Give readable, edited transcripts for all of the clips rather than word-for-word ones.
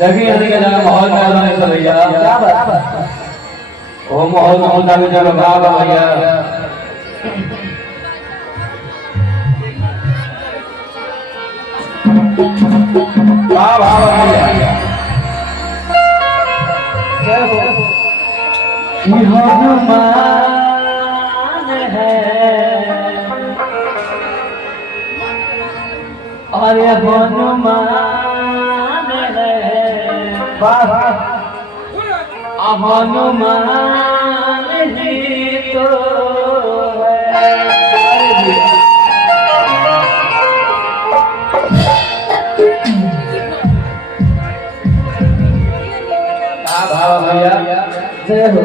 लगी आने के जगह माहौल में आने से भैया क्या बात ओ माहौल माहौल जाके जगह बाबा भैया बाबा भैया जय हो हनुमान है अरे हनुमान है हनुमान जी तो है भैया जय हो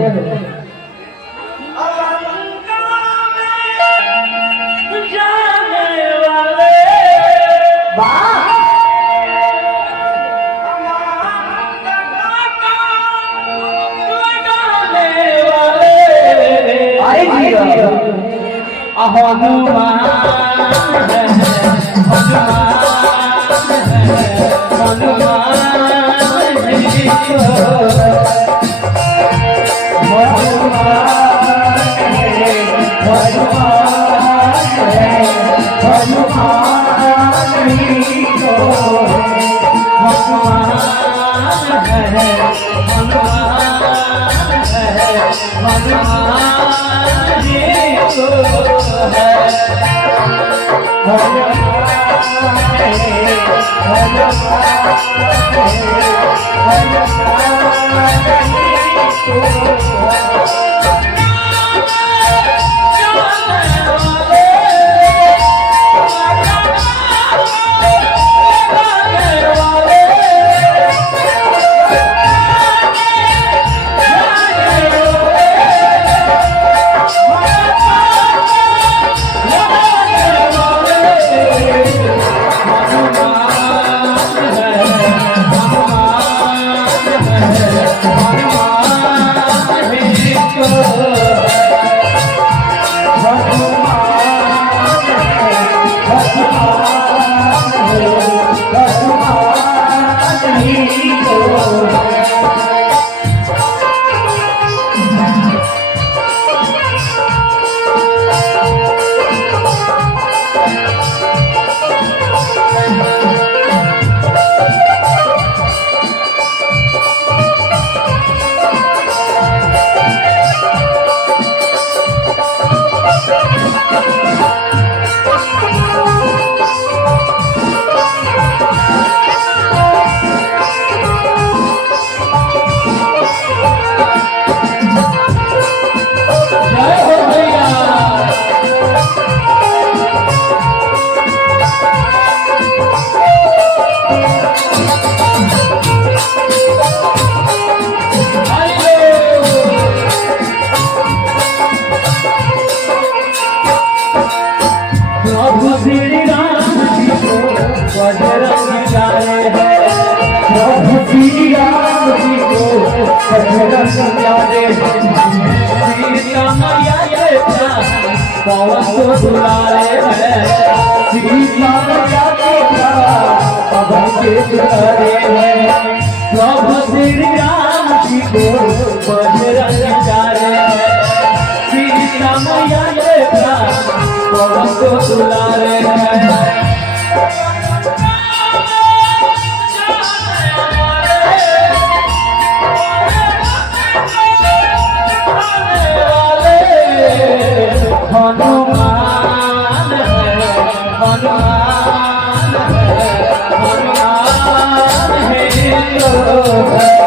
जाने वाले हनुमान पवन को बुलाए हैं सीता मैया के पवन के दुलारे हैं प्रभु श्री राम जी को बजरंग प्यारे हैं सीता मैया के पवन को बुलाए हैं हनुमान है हनुमान है